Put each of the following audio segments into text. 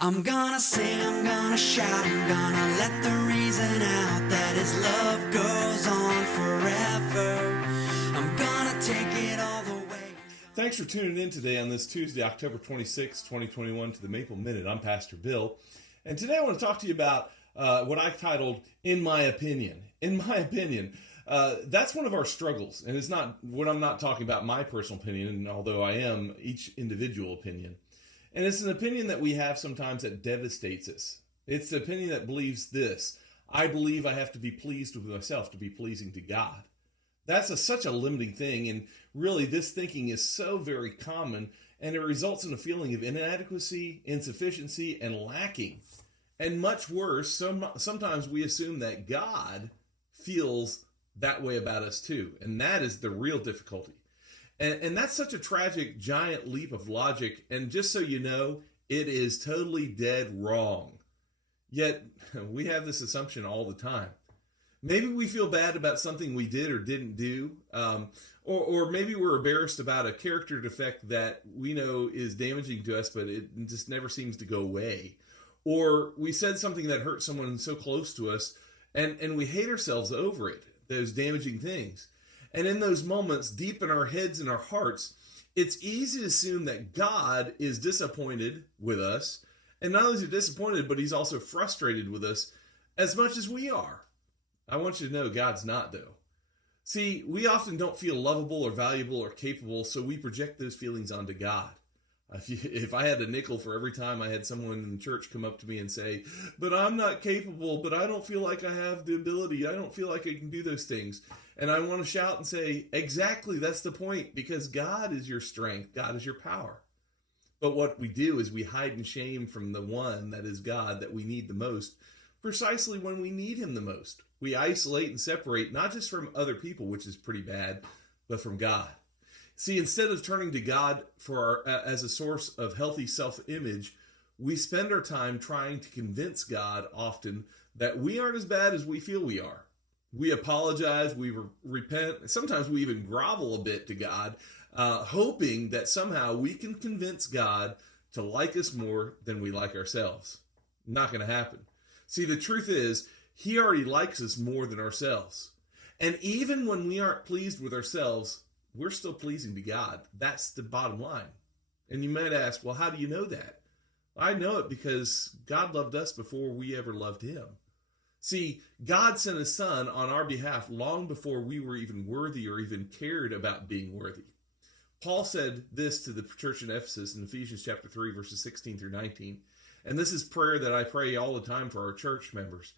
I'm gonna sing, I'm gonna shout, I'm gonna let the reason out that his love goes on forever. I'm gonna take it all the way. Thanks for tuning in today on this Tuesday, October 26, 2021 to the Maple Minute. I'm Pastor Bill. And today I want to talk to you about what I've titled, In My Opinion. In my opinion. That's one of our struggles. And it's not when I'm not talking about my personal opinion, although I am each individual opinion. And it's an opinion that we have sometimes that devastates us. It's the opinion that believes this: I believe I have to be pleased with myself to be pleasing to God. That's such a limiting thing, and really this thinking is so very common, and it results in a feeling of inadequacy, insufficiency, and lacking. And much worse, sometimes we assume that God feels that way about us too, and that is the real difficulty. And that's such a tragic, giant leap of logic. And just so you know, it is totally dead wrong. Yet, we have this assumption all the time. Maybe we feel bad about something we did or didn't do. Or maybe we're embarrassed about a character defect that we know is damaging to us, but it just never seems to go away. Or we said something that hurt someone so close to us, and we hate ourselves over it, those damaging things. And in those moments, deep in our heads and our hearts, it's easy to assume that God is disappointed with us. And not only is he disappointed, but he's also frustrated with us as much as we are. I want you to know God's not, though. See, we often don't feel lovable or valuable or capable, so we project those feelings onto God. If I had a nickel for every time I had someone in the church come up to me and say, but I'm not capable, but I don't feel like I have the ability, I don't feel like I can do those things. And I want to shout and say, exactly, that's the point, because God is your strength, God is your power. But what we do is we hide in shame from the one that is God that we need the most, precisely when we need him the most. We isolate and separate, not just from other people, which is pretty bad, but from God. See, instead of turning to God as a source of healthy self-image, we spend our time trying to convince God often that we aren't as bad as we feel we are. We apologize, we repent, sometimes we even grovel a bit to God, hoping that somehow we can convince God to like us more than we like ourselves. Not going to happen. See, the truth is, he already likes us more than ourselves. And even when we aren't pleased with ourselves, we're still pleasing to God. That's the bottom line. And you might ask, well, how do you know that? I know it because God loved us before we ever loved him. See, God sent his son on our behalf long before we were even worthy or even cared about being worthy. Paul said this to the church in Ephesus in Ephesians chapter 3, verses 16 through 19. And this is prayer that I pray all the time for our church members.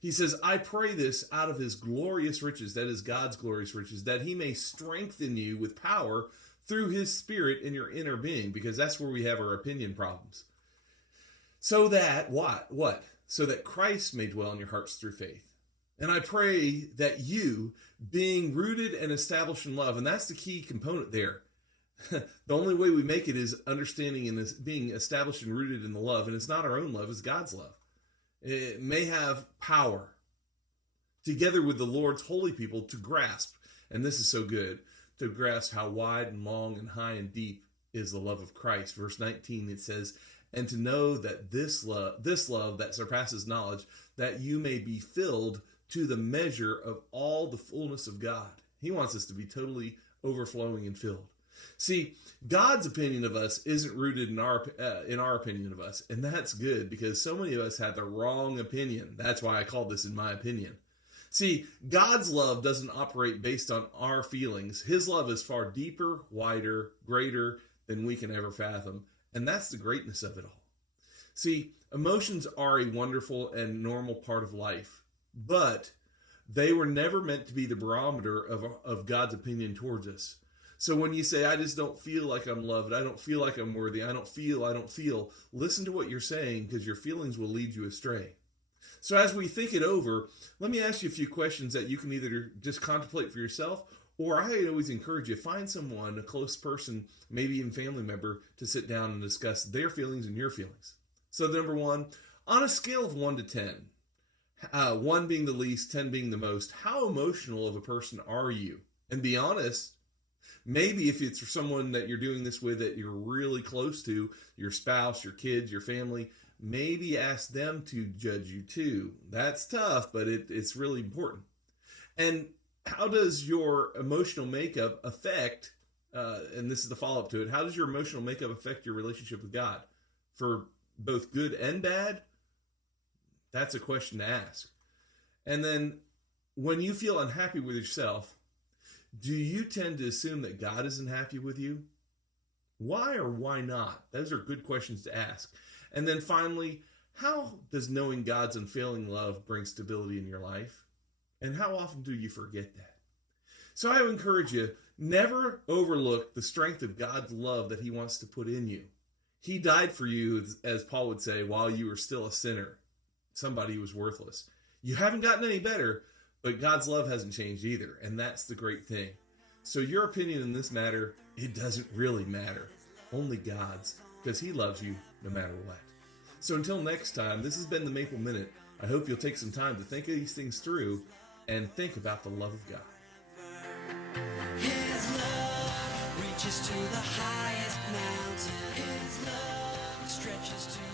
He says, I pray this out of his glorious riches, that is God's glorious riches, that he may strengthen you with power through his spirit in your inner being, because that's where we have our opinion problems. So that, what? So that Christ may dwell in your hearts through faith. And I pray that you, being rooted and established in love, and that's the key component there. The only way we make it is understanding and being established and rooted in the love, and it's not our own love, it's God's love. It may have power together with the Lord's holy people to grasp, and this is so good, to grasp how wide and long and high and deep is the love of Christ. Verse 19, it says, and to know that this love that surpasses knowledge, that you may be filled to the measure of all the fullness of God. He wants us to be totally overflowing and filled. See, God's opinion of us isn't rooted in our opinion of us, and that's good because so many of us have the wrong opinion. That's why I call this In My Opinion. See, God's love doesn't operate based on our feelings. His love is far deeper, wider, greater than we can ever fathom, and that's the greatness of it all. See, emotions are a wonderful and normal part of life, but they were never meant to be the barometer of God's opinion towards us. So when you say, I just don't feel like I'm loved, I don't feel like I'm worthy, I don't feel, listen to what you're saying, because your feelings will lead you astray. So as we think it over, let me ask you a few questions that you can either just contemplate for yourself, or I always encourage you, find someone, a close person, maybe even family member, to sit down and discuss their feelings and your feelings. So number one, on a scale of 1 to 10, 1 being the least, 10 being the most, how emotional of a person are you? And be honest. Maybe if it's for someone that you're doing this with that you're really close to, your spouse, your kids, your family, maybe ask them to judge you too. That's tough, but it's really important. And how does your emotional makeup affect, and this is the follow up to it, how does your emotional makeup affect your relationship with God? For both good and bad? That's a question to ask. And then when you feel unhappy with yourself, do you tend to assume that God isn't happy with you? Why or why not? Those are good questions to ask. And then finally, how does knowing God's unfailing love bring stability in your life? And how often do you forget that? So I would encourage you, never overlook the strength of God's love that he wants to put in you. He died for you, as Paul would say, while you were still a sinner, somebody who was worthless. You haven't gotten any better, but God's love hasn't changed either, and that's the great thing. So your opinion in this matter, it doesn't really matter. Only God's, because he loves you no matter what. So until next time, this has been the Maple Minute. I hope you'll take some time to think of these things through and think about the love of God. His love reaches to the highest mountain. His love stretches to